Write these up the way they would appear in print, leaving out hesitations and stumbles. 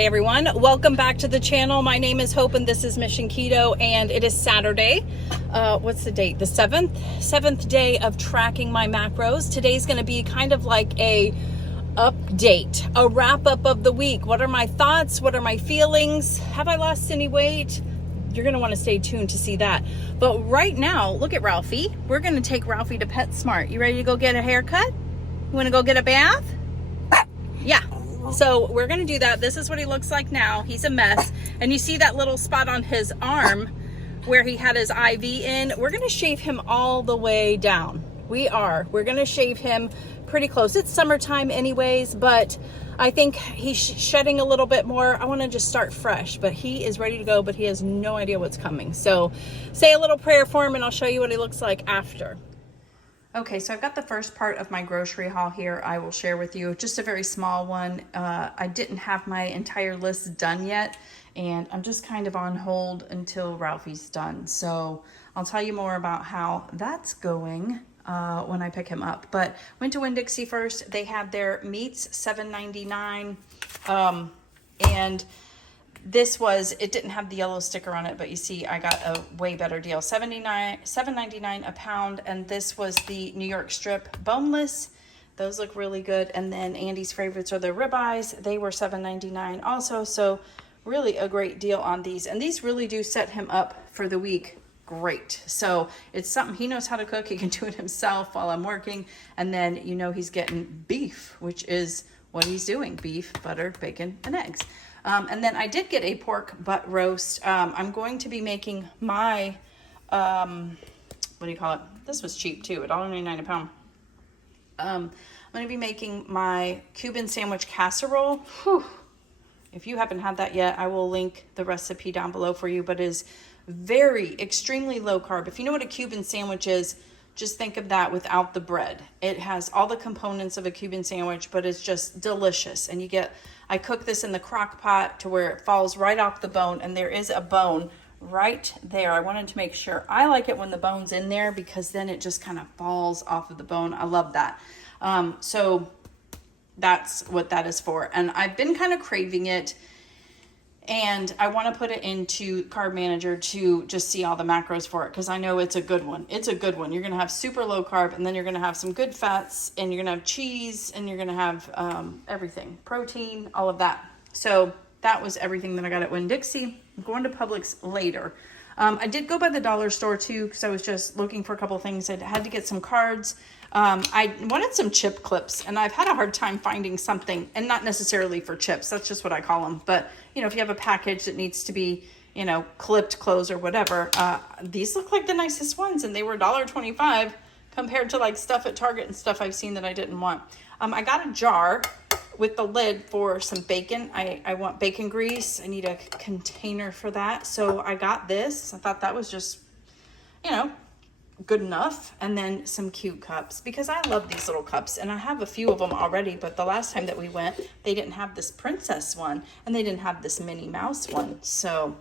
Hey everyone, welcome back to the channel. My name is Hope and this is Mission Keto, and it is Saturday. What's the date? The 7th day of tracking my macros. Today's going to be kind of like a update, a wrap up of the week. What are my thoughts? What are my feelings? Have I lost any weight? You're going to want to stay tuned to see that. But right now, look at Ralphie. We're going to take Ralphie to PetSmart. You ready to go get a haircut? You want to go get a bath? Yeah. So we're going to do that. This is what he looks like now. He's a mess. And you see that little spot on his arm where he had his IV in? We're going to shave him all the way down. We're going to shave him pretty close. It's summertime anyways, but I think he's shedding a little bit more. I want to just start fresh, but he is ready to go, but he has no idea what's coming. So say a little prayer for him and I'll show you what he looks like after. Okay, so I've got the first part of my grocery haul here I will share with you. Just a very small one. I didn't have my entire list done yet, and I'm just kind of on hold until Ralphie's done. So I'll tell you more about how that's going when I pick him up. But went to Winn-Dixie first. They had their meats, $7.99, and it didn't have the yellow sticker on it, but you see I got a way better deal. $7.99 a pound, and this was the New York strip boneless. Those look really good. And then Andy's favorites are the ribeyes. They were $7.99 also, so really a great deal on these. And these really do set him up for the week great. So it's something he knows how to cook. He can do it himself while I'm working. And then you know he's getting beef, which is what he's doing. Beef, butter, bacon, and eggs. And then I did get a pork butt roast. I'm going to be making my, what do you call it? This was cheap too, $1.99 a pound. I'm going to be making my Cuban sandwich casserole. Whew. If you haven't had that yet, I will link the recipe down below for you, but it is extremely low carb. If you know what a Cuban sandwich is, just think of that without the bread. It has all the components of a Cuban sandwich, but it's just delicious. And I cook this in the crock pot to where it falls right off the bone, and there is a bone right there. I wanted to make sure. I like it when the bone's in there because then it just kind of falls off of the bone. I love that. So that's what that is for. And I've been kind of craving it, and I want to put it into Carb Manager to just see all the macros for it, because I know it's a good one. It's a good one. You're going to have super low carb, and then you're going to have some good fats, and you're going to have cheese, and you're going to have everything, protein, all of that. So that was everything that I got at Winn-Dixie. I'm going to Publix later. I did go by the dollar store too, because I was just looking for a couple of things. I had to get some cards. I wanted some chip clips, and I've had a hard time finding something, and not necessarily for chips. That's just what I call them. But, you know, if you have a package that needs to be, you know, clipped, closed, or whatever, these look like the nicest ones, and they were $1.25 compared to like stuff at Target and stuff I've seen that I didn't want. I got a jar with the lid for some bacon. I want bacon grease. I need a container for that. So I got this. I thought that was just, you know, good enough. And then some cute cups, because I love these little cups, and I have a few of them already, but the last time that we went, they didn't have this princess one, and they didn't have this Minnie Mouse one. So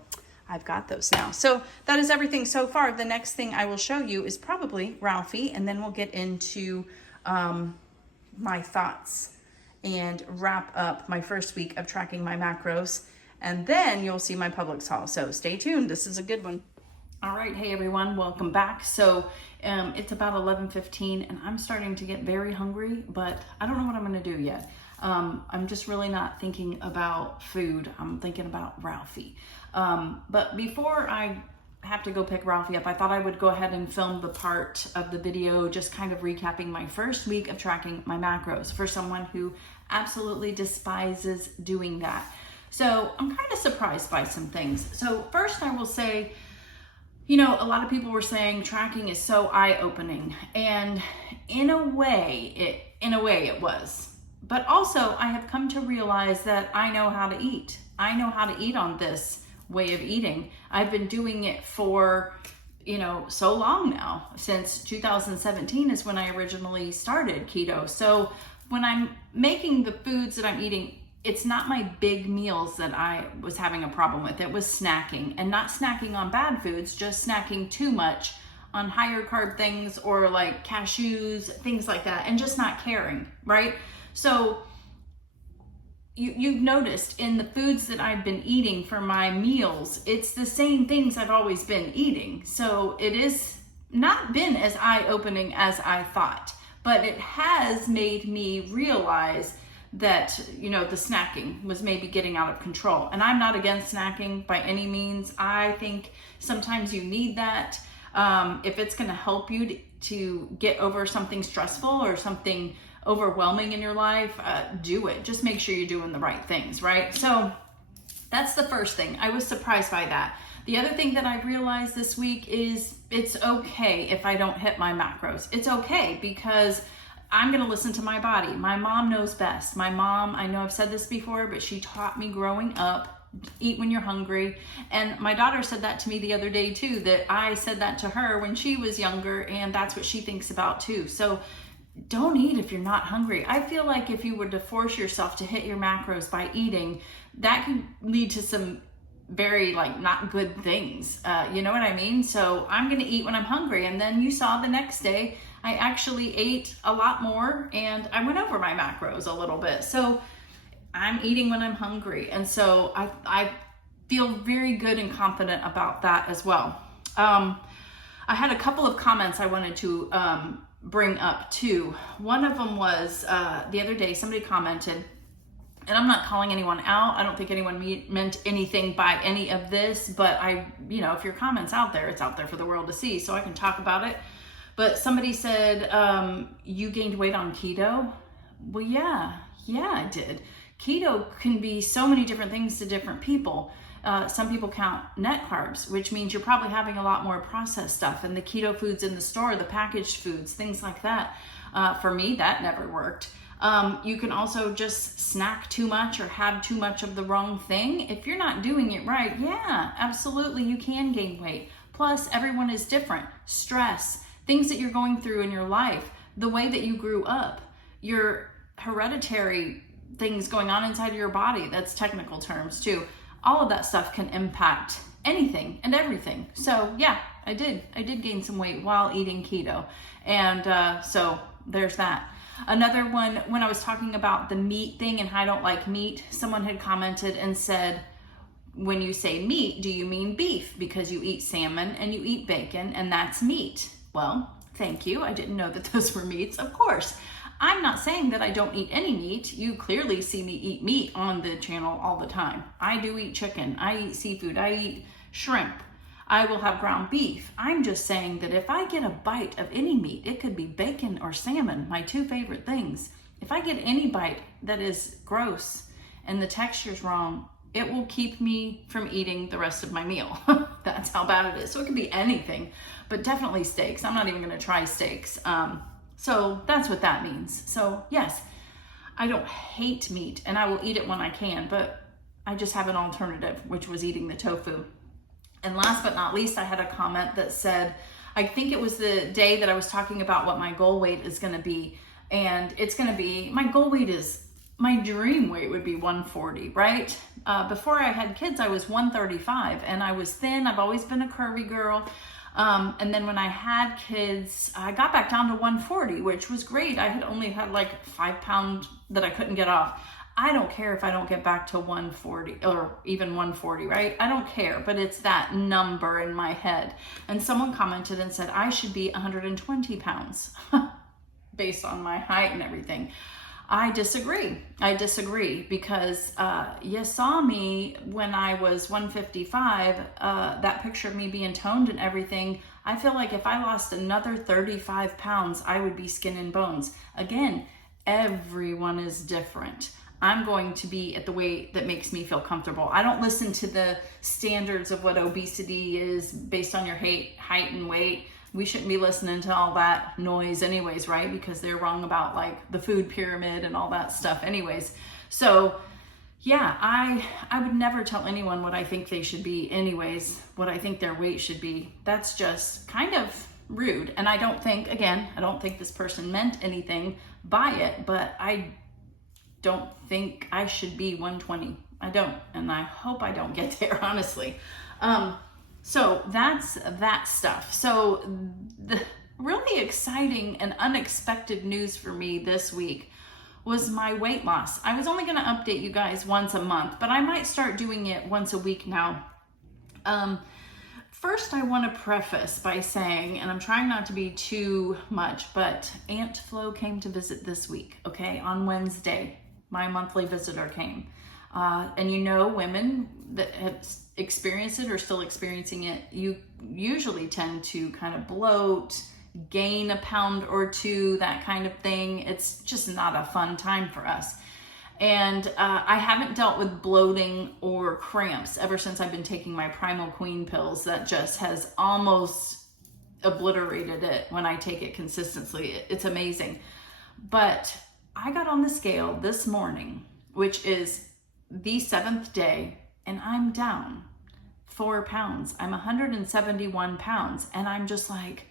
I've got those now. So that is everything so far. The next thing I will show you is probably Ralphie, and then we'll get into my thoughts and wrap up my first week of tracking my macros, and then you'll see my Publix haul. So stay tuned. This is a good one. All right. Hey everyone, welcome back. So it's about 11:15 and I'm starting to get very hungry, but I don't know what I'm going to do yet. I'm just really not thinking about food. I'm thinking about Ralphie. But before I have to go pick Ralphie up, I thought I would go ahead and film the part of the video just kind of recapping my first week of tracking my macros for someone who absolutely despises doing that. So I'm kind of surprised by some things. So first I will say, you know, a lot of people were saying tracking is so eye-opening, and in a way it was. But also I have come to realize that I know how to eat. I know how to eat on this way of eating. I've been doing it for, you know, so long now. Since 2017 is when I originally started keto. So when I'm making the foods that I'm eating, it's not my big meals that I was having a problem with. It was snacking, and not snacking on bad foods, just snacking too much on higher carb things or like cashews, things like that, and just not caring, right? So you've noticed in the foods that I've been eating for my meals, it's the same things I've always been eating. So it is not been as eye-opening as I thought, but it has made me realize that, you know, the snacking was maybe getting out of control. And I'm not against snacking by any means. I think sometimes you need that. If it's going to help you to get over something stressful or something overwhelming in your life, do it. Just make sure you're doing the right things, right? So that's the first thing. I was surprised by that. The other thing that I realized this week is it's okay if I don't hit my macros. It's okay, because I'm going to listen to my body. My mom knows best. My mom, I know I've said this before, but she taught me growing up, eat when you're hungry. And my daughter said that to me the other day too, that I said that to her when she was younger, and that's what she thinks about too. So don't eat if you're not hungry. I feel like if you were to force yourself to hit your macros by eating, that could lead to some very not good things. You know what I mean? So I'm going to eat when I'm hungry. And then you saw the next day, I actually ate a lot more and I went over my macros a little bit. So I'm eating when I'm hungry. And so I feel very good and confident about that as well. I had a couple of comments I wanted to bring up too. One of them was the other day, somebody commented, and I'm not calling anyone out. I don't think anyone meant anything by any of this, but if your comment's out there, it's out there for the world to see, so I can talk about it. But somebody said, you gained weight on keto? Well, yeah, I did. Keto can be so many different things to different people. Some people count net carbs, which means you're probably having a lot more processed stuff, and the keto foods in the store, the packaged foods, things like that. For me, that never worked. You can also just snack too much or have too much of the wrong thing. If you're not doing it right, yeah, absolutely, you can gain weight. Plus, everyone is different. Stress, things that you're going through in your life, the way that you grew up, your hereditary things going on inside of your body, that's technical terms too. All of that stuff can impact anything and everything. So yeah, I did gain some weight while eating keto. And so there's that. Another one, when I was talking about the meat thing and how I don't like meat, someone had commented and said, when you say meat, do you mean beef? Because you eat salmon and you eat bacon and that's meat. Well, thank you. I didn't know that those were meats. Of course. I'm not saying that I don't eat any meat. You clearly see me eat meat on the channel all the time. I do eat chicken. I eat seafood. I eat shrimp. I will have ground beef. I'm just saying that if I get a bite of any meat, it could be bacon or salmon, my two favorite things. If I get any bite that is gross and the texture's wrong, it will keep me from eating the rest of my meal. That's how bad it is. So it could be anything, but definitely steaks. I'm not even going to try steaks. So that's what that means. So yes, I don't hate meat and I will eat it when I can, but I just have an alternative, which was eating the tofu. And last but not least, I had a comment that said, I think it was the day that I was talking about what my goal weight is going to be. And it's going to be, my goal weight is, my dream weight would be 140, right? Before I had kids, I was 135 and I was thin. I've always been a curvy girl. And then when I had kids, I got back down to 140, which was great. I had only had 5 pounds that I couldn't get off. I don't care if I don't get back to 140 or even 140, right? I don't care, but it's that number in my head. And someone commented and said, I should be 120 pounds based on my height and everything. I disagree. Because you saw me when I was 155, that picture of me being toned and everything. I feel like if I lost another 35 pounds, I would be skin and bones. Again, everyone is different. I'm going to be at the weight that makes me feel comfortable. I don't listen to the standards of what obesity is based on your height and weight. We shouldn't be listening to all that noise anyways, right? Because they're wrong about the food pyramid and all that stuff anyways. So yeah, I would never tell anyone what I think they should be anyways, what I think their weight should be. That's just kind of rude. And I don't think this person meant anything by it, but I don't think I should be 120. I don't, and I hope I don't get there, honestly. So that's that stuff. So the really exciting and unexpected news for me this week was my weight loss. I was only going to update you guys once a month, but I might start doing it once a week now. First, I want to preface by saying, and I'm trying not to be too much, but Aunt Flo came to visit this week, okay? On Wednesday, my monthly visitor came. And you know, women that have experienced it or still experiencing it, you usually tend to kind of bloat, gain a pound or two, that kind of thing. It's just not a fun time for us. And I haven't dealt with bloating or cramps ever since I've been taking my Primal Queen pills. That just has almost obliterated it when I take it consistently. It's amazing. But I got on the scale this morning, which is the 7th day, and I'm down 4 pounds. I'm 171 pounds. And I'm just like,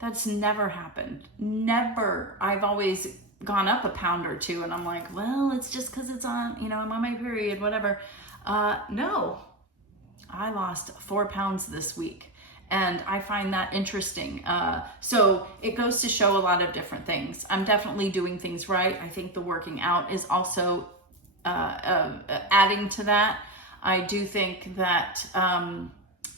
that's never happened. Never. I've always gone up a pound or two, and I'm like, well, it's just because it's on, you know, I'm on my period, whatever. No, I lost 4 pounds this week, and I find that interesting. So it goes to show a lot of different things. I'm definitely doing things right. I think the working out is also adding to that. I do think that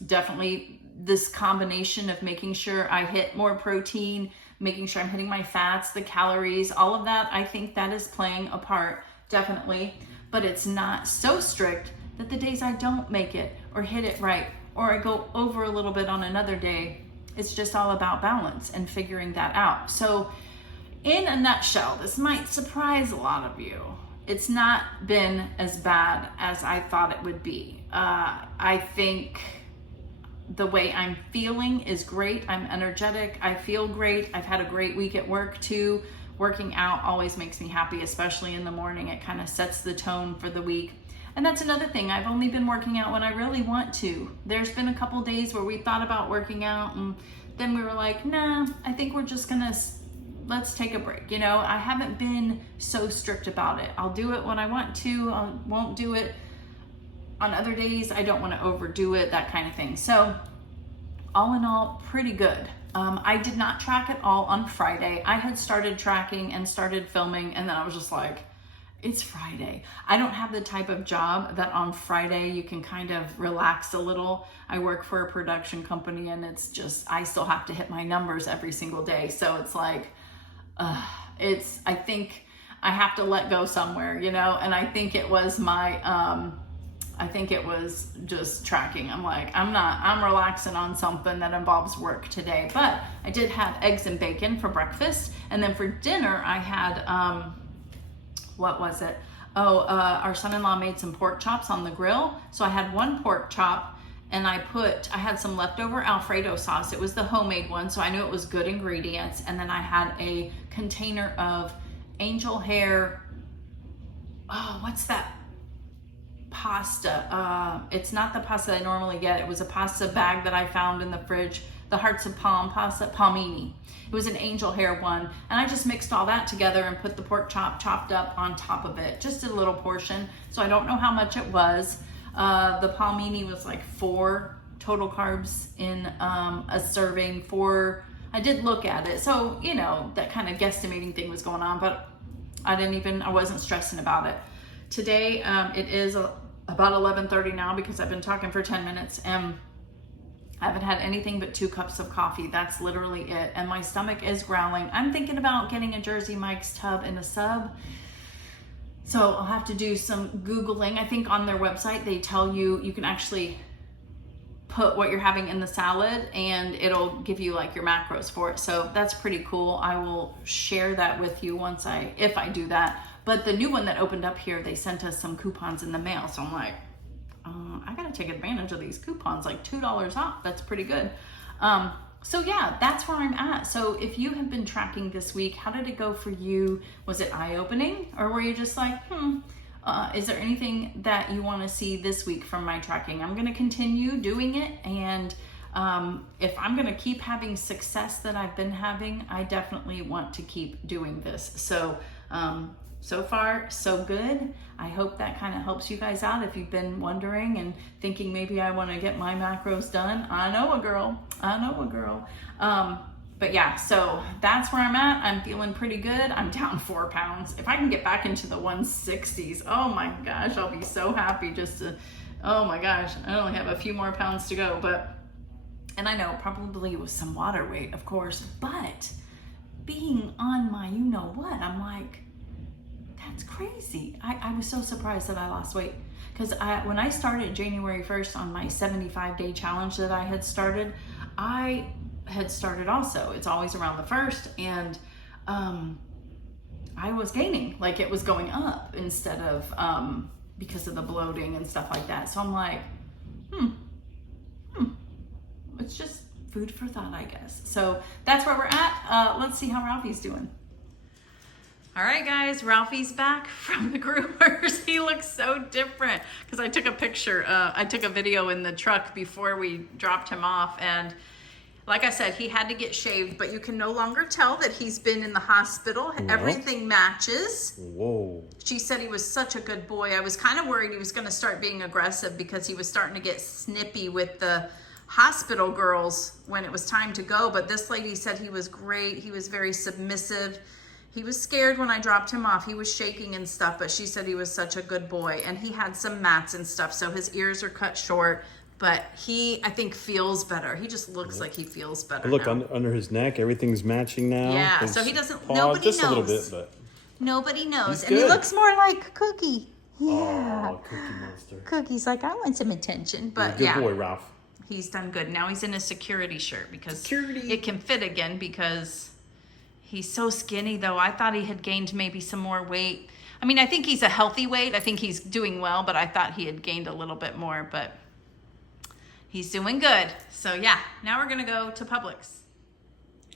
definitely this combination of making sure I hit more protein, making sure I'm hitting my fats, the calories, all of that, I think that is playing a part, definitely. But it's not so strict that the days I don't make it or hit it right, or I go over a little bit on another day, it's just all about balance and figuring that out. So in a nutshell, this might surprise a lot of you. It's not been as bad as I thought it would be. I think the way I'm feeling is great. I'm energetic. I feel great. I've had a great week at work too. Working out always makes me happy, especially in the morning. It kind of sets the tone for the week. And that's another thing. I've only been working out when I really want to. There's been a couple days where we thought about working out, and then we were like, nah, I think we're just gonna, let's take a break. You know, I haven't been so strict about it. I'll do it when I want to. I won't do it on other days. I don't want to overdo it, that kind of thing. So all in all, pretty good. I did not track at all on Friday. I had started tracking and started filming, and then I was just like, it's Friday. I don't have the type of job that on Friday you can kind of relax a little. I work for a production company, and it's just, I still have to hit my numbers every single day. So it's like, I think I have to let go somewhere, you know? And I think it was I think it was just tracking. I'm like, I'm relaxing on something that involves work today. But I did have eggs and bacon for breakfast. And then for dinner, I had, what was it? Our son-in-law made some pork chops on the grill. So I had 1 pork chop, and I had some leftover Alfredo sauce. It was the homemade one, so I knew it was good ingredients. And then I had a container of angel hair, what's that pasta? It's not the pasta I normally get. It was a pasta bag that I found in the fridge, the Hearts of Palm pasta, palmini. It was an angel hair one, and I just mixed all that together and put the pork chop chopped up on top of it, just a little portion. So I don't know how much it was. The palmini was like 4 total carbs in a serving. I did look at it, so you know, that kind of guesstimating thing was going on, but I wasn't stressing about it. Today it is about 11:30 now, because I've been talking for 10 minutes and I haven't had anything but 2 cups of coffee. That's literally it. And my stomach is growling. I'm thinking about getting a Jersey Mike's tub in a sub. So I'll have to do some Googling. I think on their website, they tell you can actually put what you're having in the salad, and it'll give you like your macros for it. So that's pretty cool. I will share that with you if I do that. But the new one that opened up here, they sent us some coupons in the mail. So I'm like, I gotta take advantage of these coupons, like $2 off. That's pretty good. So yeah, that's where I'm at. So if you have been tracking this week, how did it go for you? Was it eye-opening, or were you just like, is there anything that you want to see this week from my tracking? I'm going to continue doing it, and if I'm going to keep having success that I've been having, I definitely want to keep doing this. So so far, so good. I hope that kind of helps you guys out if you've been wondering and thinking maybe I want to get my macros done. I know a girl. But yeah, so that's where I'm at. I'm feeling pretty good. I'm down 4 pounds. If I can get back into the 160s, oh my gosh, I'll be so happy just to, oh my gosh, I only have a few more pounds to go. And I know probably with some water weight, of course, but being on my you-know-what, I'm like, that's crazy. I was so surprised that I lost weight. Because when I started January 1st on my 75-day challenge that I had started, I had started also. It's always around the 1st, and I was gaining, like it was going up instead of because of the bloating and stuff like that. So I'm like, it's just food for thought, I guess. So that's where we're at. Let's see how Ralphie's doing. All right, guys, Ralphie's back from the groomers. He looks so different because I took a picture. I took a video in the truck before we dropped him off, and like I said, he had to get shaved, but you can no longer tell that he's been in the hospital. No. Everything matches. Whoa. She said he was such a good boy. I was kind of worried he was going to start being aggressive because he was starting to get snippy with the hospital girls when it was time to go. But this lady said he was great. He was very submissive. He was scared when I dropped him off. He was shaking and stuff, but she said he was such a good boy. And he had some mats and stuff, so his ears are cut short. But he, I think, feels better. He just looks like he feels better. Look, now. under his neck, everything's matching now. Yeah, his so he doesn't, paw, nobody just knows. A little bit, but nobody knows. And good. he looks more like Cookie. Yeah. Oh, Cookie Monster. Cookie's like, I want some attention. But good boy, Ralph. He's done good. Now he's in his security shirt because it can fit again because he's so skinny, though. I thought he had gained maybe some more weight. I mean, I think he's a healthy weight. I think he's doing well, but I thought he had gained a little bit more, but he's doing good. So yeah, now we're gonna go to Publix.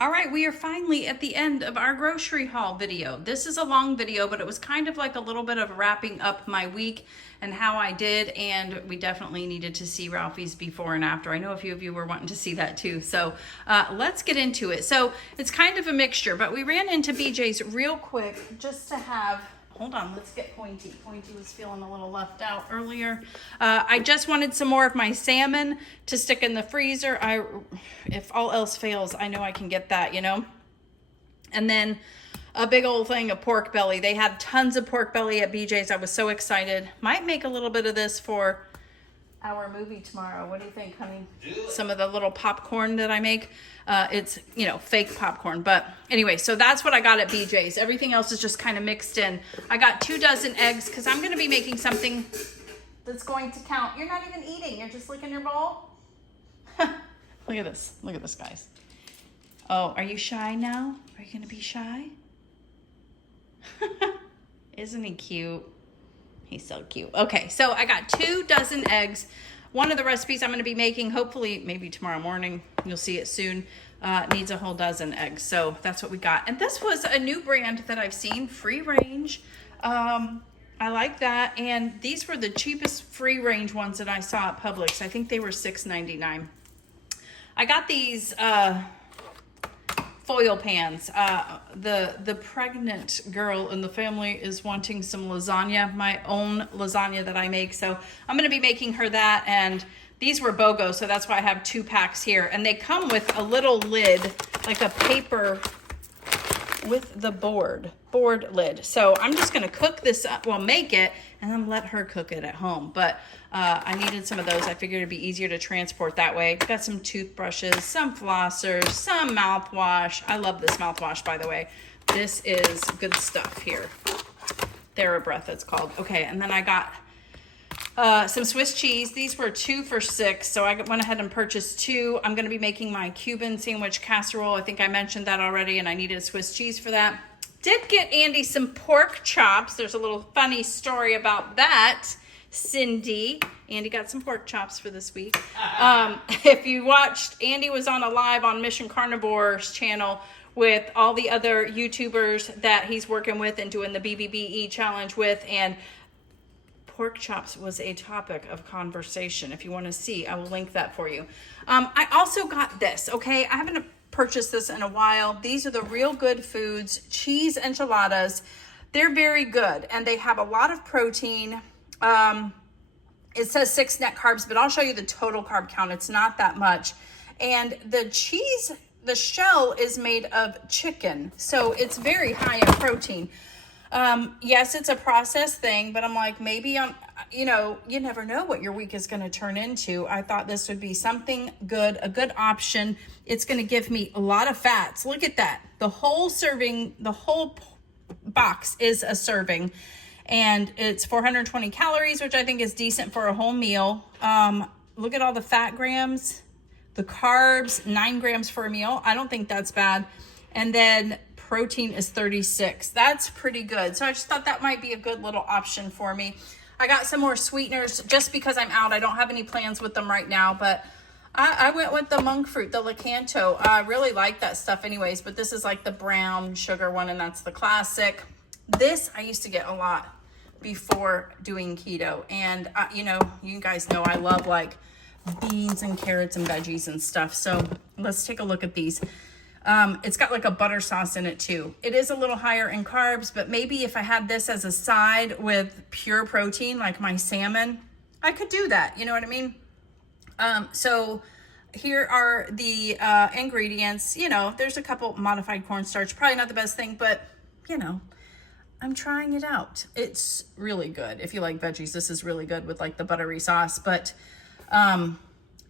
All right, we are finally at the end of our grocery haul video. This is a long video, but it was kind of like a little bit of wrapping up my week and how I did, and we definitely needed to see Ralphie's before and after. I know a few of you were wanting to see that too. So let's get into it. So it's kind of a mixture, but we ran into BJ's real quick just to have, hold on, let's get Pointy. Pointy was feeling a little left out earlier. I just wanted some more of my salmon to stick in the freezer. If all else fails, I know I can get that, you know? And then a big old thing of pork belly. They had tons of pork belly at BJ's. I was so excited. Might make a little bit of this for our movie tomorrow. What do you think, honey? Some of the little popcorn that I make. It's, you know, fake popcorn. But anyway, so that's what I got at BJ's. Everything else is just kind of mixed in. I got 2 dozen eggs because I'm going to be making something that's going to count. You're not even eating. You're just licking your bowl. Look at this. Look at this, guys. Oh, are you shy now? Are you going to be shy? Isn't he cute? He's so cute. Okay, so I got 2 dozen eggs. One of the recipes I'm going to be making, hopefully maybe tomorrow morning, you'll see it soon, needs a whole dozen eggs. So that's what we got. And this was a new brand that I've seen, free range. I like that. And these were the cheapest free range ones that I saw at Publix. I think they were $6.99. I got these foil pans. The pregnant girl in the family is wanting some lasagna, my own lasagna that I make. So I'm going to be making her that. And these were BOGO, so that's why I have 2 packs here. And they come with a little lid, like a paper with the board lid. So I'm just going to cook this up, well, make it, and then let her cook it at home. But I needed some of those. I figured it'd be easier to transport that way. Got some toothbrushes, some flossers, some mouthwash. I love this mouthwash, by the way. This is good stuff here. TheraBreath, it's called. Okay, and then I got some Swiss cheese. These were 2 for $6, so I went ahead and purchased 2. I'm going to be making my Cuban sandwich casserole. I think I mentioned that already, and I needed Swiss cheese for that. Did get Andy some pork chops. There's a little funny story about that, Cindy. Andy got some pork chops for this week. If you watched, Andy was on a live on Mission Carnivore's channel with all the other YouTubers that he's working with and doing the BBBE challenge with, and pork chops was a topic of conversation. If you want to see, I will link that for you. I also got this, okay? I haven't purchased this in a while. These are the Real Good Foods cheese enchiladas. They're very good, and they have a lot of protein. It says 6 net carbs, but I'll show you the total carb count. It's not that much. And the cheese the shell is made of chicken, so it's very high in protein. Yes, it's a processed thing, but I'm like, maybe you know, you never know what your week is going to turn into. I thought this would be something good, a good option. It's going to give me a lot of fats. Look at that. The whole serving, the whole box is a serving, and it's 420 calories, which I think is decent for a whole meal. Look at all the fat grams, the carbs, 9 grams for a meal. I don't think that's bad. And then protein is 36. That's pretty good. So I just thought that might be a good little option for me. I got some more sweeteners just because I'm out. I don't have any plans with them right now, but I went with the monk fruit, the Lakanto. I really like that stuff anyways, but this is like the brown sugar one, and that's the classic. This I used to get a lot before doing keto. And you know, you guys know I love like beans and carrots and veggies and stuff. So let's take a look at these. It's got like a butter sauce in it too. It is a little higher in carbs, but maybe if I had this as a side with pure protein, like my salmon, I could do that. You know what I mean? So here are the ingredients. You know, there's a couple modified cornstarch, probably not the best thing, but you know, I'm trying it out. It's really good. If you like veggies, this is really good with like the buttery sauce, but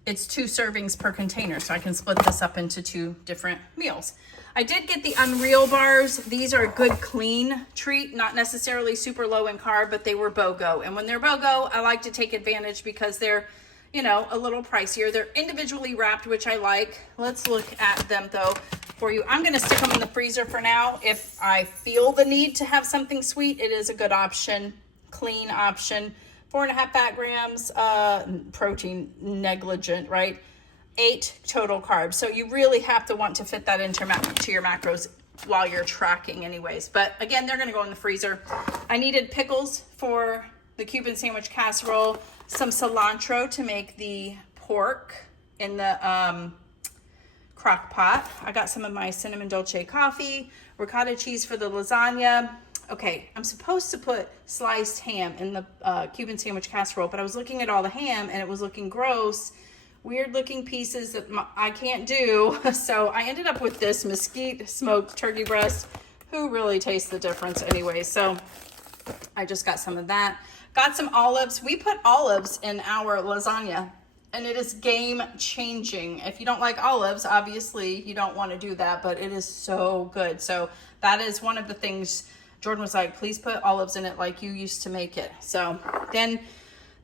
it's 2 servings per container, so I can split this up into 2 different meals. I did get the Unreal bars. These are a good clean treat, not necessarily super low in carb, but they were BOGO. And when they're BOGO, I like to take advantage because they're, you know, a little pricier. They're individually wrapped, which I like. Let's look at them though for you. I'm gonna stick them in the freezer for now. If I feel the need to have something sweet, it is a good option, clean option. 4.5 fat grams, protein negligent, right? 8 total carbs. So you really have to want to fit that into your macros while you're tracking anyways. But again, they're gonna go in the freezer. I needed pickles for the Cuban sandwich casserole, some cilantro to make the pork in the crock pot. I got some of my cinnamon dolce coffee, ricotta cheese for the lasagna. Okay, I'm supposed to put sliced ham in the Cuban sandwich casserole, but I was looking at all the ham and it was looking gross, weird looking pieces that I can't do. So I ended up with this mesquite smoked turkey breast. Who really tastes the difference anyway? So I just got some of that. Got some olives. We put olives in our lasagna and it is game changing. If you don't like olives, obviously you don't want to do that, but it is so good. So that is one of the things Jordan was like, please put olives in it like you used to make it. So then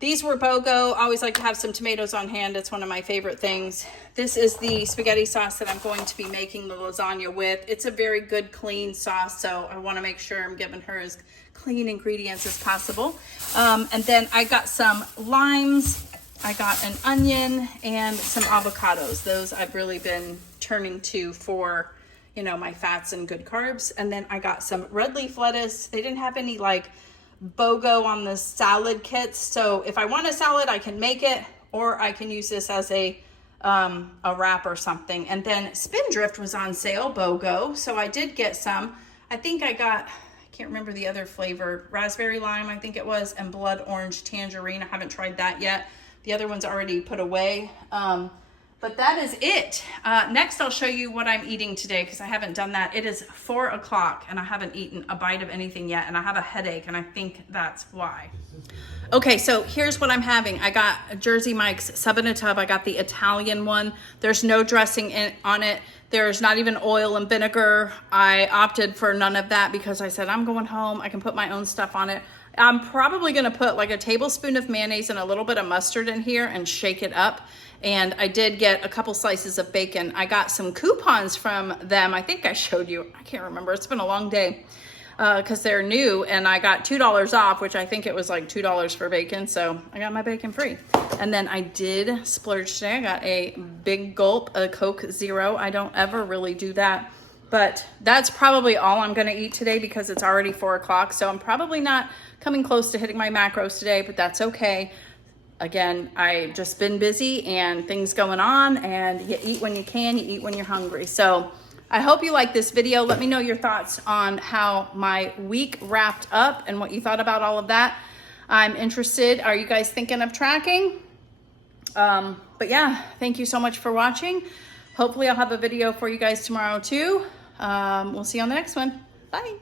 these were BOGO. I always like to have some tomatoes on hand. It's one of my favorite things. This is the spaghetti sauce that I'm going to be making the lasagna with. It's a very good, clean sauce. So I want to make sure I'm giving her as clean ingredients as possible. And then I got some limes. I got an onion and some avocados. Those I've really been turning to for, you know, my fats and good carbs. And then I got some red leaf lettuce. They didn't have any like BOGO on the salad kits. So if I want a salad, I can make it, or I can use this as a wrap or something. And then Spindrift was on sale, BOGO. So I did get some. I think I got, I can't remember the other flavor, raspberry lime, I think it was, and blood orange tangerine. I haven't tried that yet. The other one's already put away. But that is it. Next, I'll show you what I'm eating today because I haven't done that. It is 4 o'clock and I haven't eaten a bite of anything yet, and I have a headache, and I think that's why. Okay, so here's what I'm having. I got Jersey Mike's Sub in a Tub. I got the Italian one. There's no dressing on it. There's not even oil and vinegar. I opted for none of that because I said I'm going home. I can put my own stuff on it. I'm probably gonna put like a tablespoon of mayonnaise and a little bit of mustard in here and shake it up. And I did get a couple slices of bacon. I got some coupons from them. I think I showed you. I can't remember. It's been a long day because they're new. And I got $2 off, which I think it was like $2 for bacon. So I got my bacon free. And then I did splurge today. I got a big gulp of Coke Zero. I don't ever really do that. But that's probably all I'm going to eat today because it's already 4 o'clock. So I'm probably not coming close to hitting my macros today, but that's okay. Again, I've just been busy and things going on, and you eat when you can, you eat when you're hungry. So I hope you like this video. Let me know your thoughts on how my week wrapped up and what you thought about all of that. I'm interested. Are you guys thinking of tracking? But yeah, thank you so much for watching. Hopefully I'll have a video for you guys tomorrow too. We'll see you on the next one. Bye.